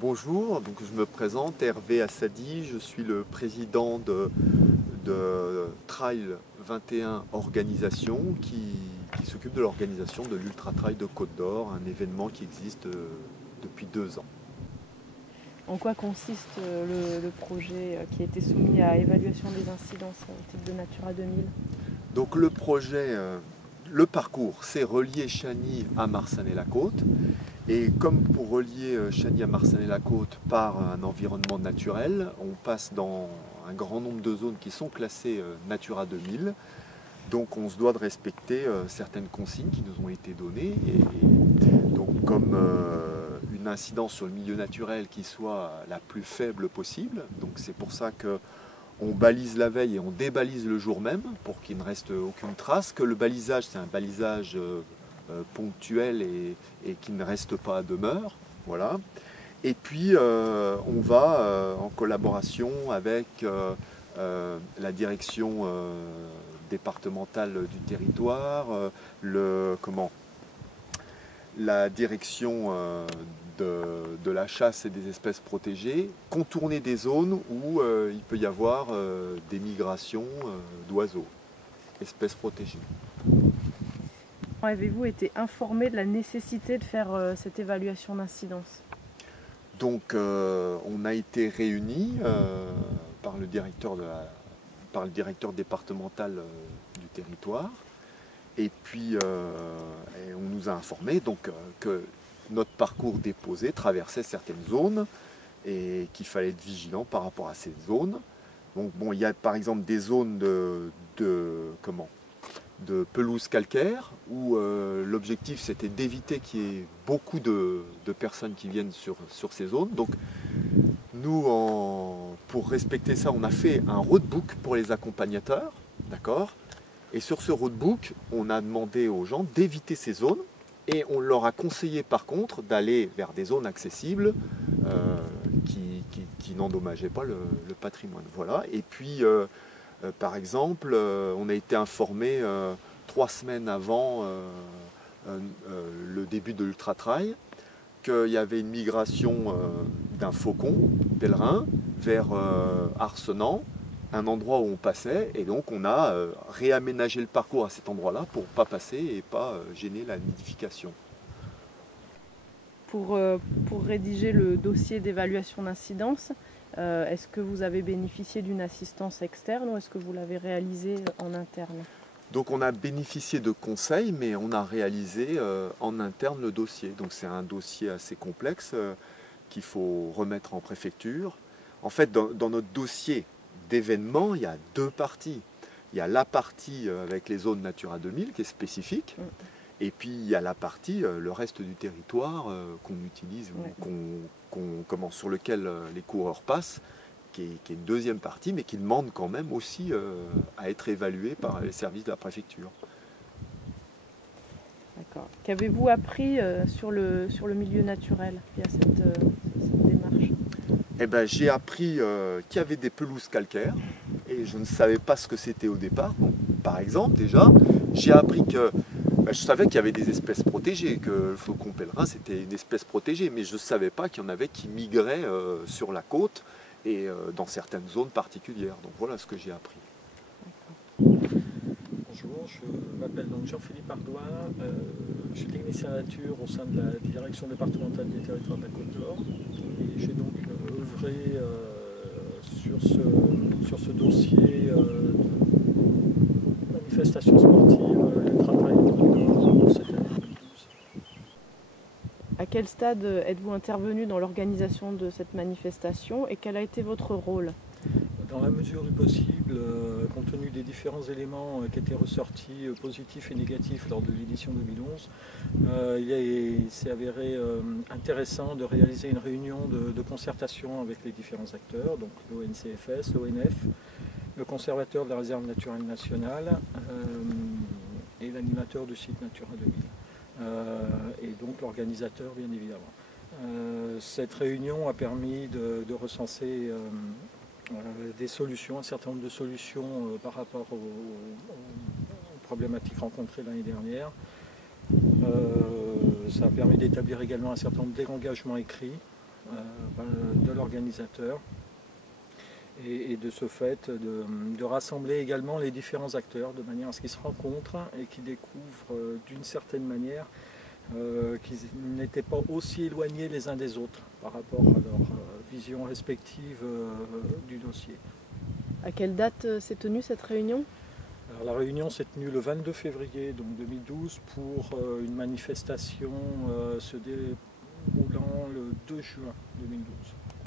Bonjour, donc je me présente, Hervé Assadi, je suis le président de Trail 21 Organisation qui s'occupe de l'organisation de l'Ultra Trail de Côte d'Or, un événement qui existe depuis 2 ans. En quoi consiste le projet qui a été soumis à évaluation des incidences au titre de Natura 2000? Donc le projet, le parcours, c'est relier Chagny à Marsanne-et-la-Côte. Et comme pour relier Chagny à Marsanne-et-la-Côte par un environnement naturel, on passe dans un grand nombre de zones qui sont classées Natura 2000. Donc on se doit de respecter certaines consignes qui nous ont été données. Et donc comme une incidence sur le milieu naturel qui soit la plus faible possible. Donc c'est pour ça qu'on balise la veille et on débalise le jour même pour qu'il ne reste aucune trace. Que le balisage, c'est un balisage ponctuel et qui ne reste pas à demeure. Voilà. Et puis on va en collaboration avec la direction départementale du territoire, la direction de la chasse et des espèces protégées, contourner des zones où il peut y avoir des migrations d'oiseaux, espèces protégées. Avez-vous été informé de la nécessité de faire cette évaluation d'incidence? Donc on a été réunis par le directeur départemental du territoire et puis on nous a informé que notre parcours déposé traversait certaines zones et qu'il fallait être vigilant par rapport à ces zones. Donc bon, il y a par exemple des zones de pelouse calcaire où l'objectif c'était d'éviter qu'il y ait beaucoup de personnes qui viennent sur ces zones. Donc nous, pour respecter ça, on a fait un roadbook pour les accompagnateurs, d'accord? Et sur ce roadbook, on a demandé aux gens d'éviter ces zones et on leur a conseillé par contre d'aller vers des zones accessibles qui n'endommageaient pas le patrimoine. Voilà. Et puis par exemple, on a été informé 3 semaines avant le début de l'Ultra Trail qu'il y avait une migration d'un faucon pèlerin vers Arcenant, un endroit où on passait, et donc on a réaménagé le parcours à cet endroit-là pour ne pas passer et pas gêner la nidification. Pour rédiger le dossier d'évaluation d'incidence, est-ce que vous avez bénéficié d'une assistance externe ou est-ce que vous l'avez réalisé en interne? Donc on a bénéficié de conseils, mais on a réalisé en interne le dossier. Donc c'est un dossier assez complexe qu'il faut remettre en préfecture. En fait, dans notre dossier d'événement, il y a 2 parties. Il y a la partie avec les zones Natura 2000 qui est spécifique. Et puis il y a la partie, le reste du territoire qu'on utilise, sur lequel les coureurs passent, qui est une deuxième partie, mais qui demande quand même aussi à être évaluée par les services de la préfecture. D'accord. Qu'avez-vous appris sur le milieu naturel via cette démarche? Eh ben, j'ai appris qu'il y avait des pelouses calcaires, et je ne savais pas ce que c'était au départ. Donc, par exemple, déjà, j'ai appris que je savais qu'il y avait des espèces protégées, que le faucon pèlerin c'était une espèce protégée, mais je ne savais pas qu'il y en avait qui migraient sur la côte et dans certaines zones particulières. Donc voilà ce que j'ai appris. Bonjour, je m'appelle donc Jean-Philippe Ardois, je suis technicien nature au sein de la direction départementale des territoires de la Côte d'Or et j'ai donc œuvré sur ce dossier de manifestation sportive, l'Ultra Trail de Côte d'Or cette année 2012. À quel stade êtes-vous intervenu dans l'organisation de cette manifestation et quel a été votre rôle? Dans la mesure du possible, compte tenu des différents éléments qui étaient ressortis positifs et négatifs lors de l'édition 2011, il s'est avéré intéressant de réaliser une réunion de concertation avec les différents acteurs, donc l'ONCFS, l'ONF, le conservateur de la réserve naturelle nationale et l'animateur du site Natura 2000, et donc l'organisateur bien évidemment. Cette réunion a permis de recenser des solutions, un certain nombre de solutions par rapport aux problématiques rencontrées l'année dernière. Ça a permis d'établir également un certain nombre d'engagements écrits de l'organisateur. Et de ce fait, de rassembler également les différents acteurs de manière à ce qu'ils se rencontrent et qu'ils découvrent d'une certaine manière qu'ils n'étaient pas aussi éloignés les uns des autres par rapport à leur vision respective du dossier. À quelle date s'est tenue cette réunion ? Alors, la réunion s'est tenue le 22 février donc 2012 pour une manifestation se déroulant le 2 juin 2012.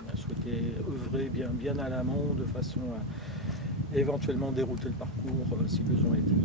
On a souhaité œuvrer bien à l'amont de façon à éventuellement dérouter le parcours si besoin était.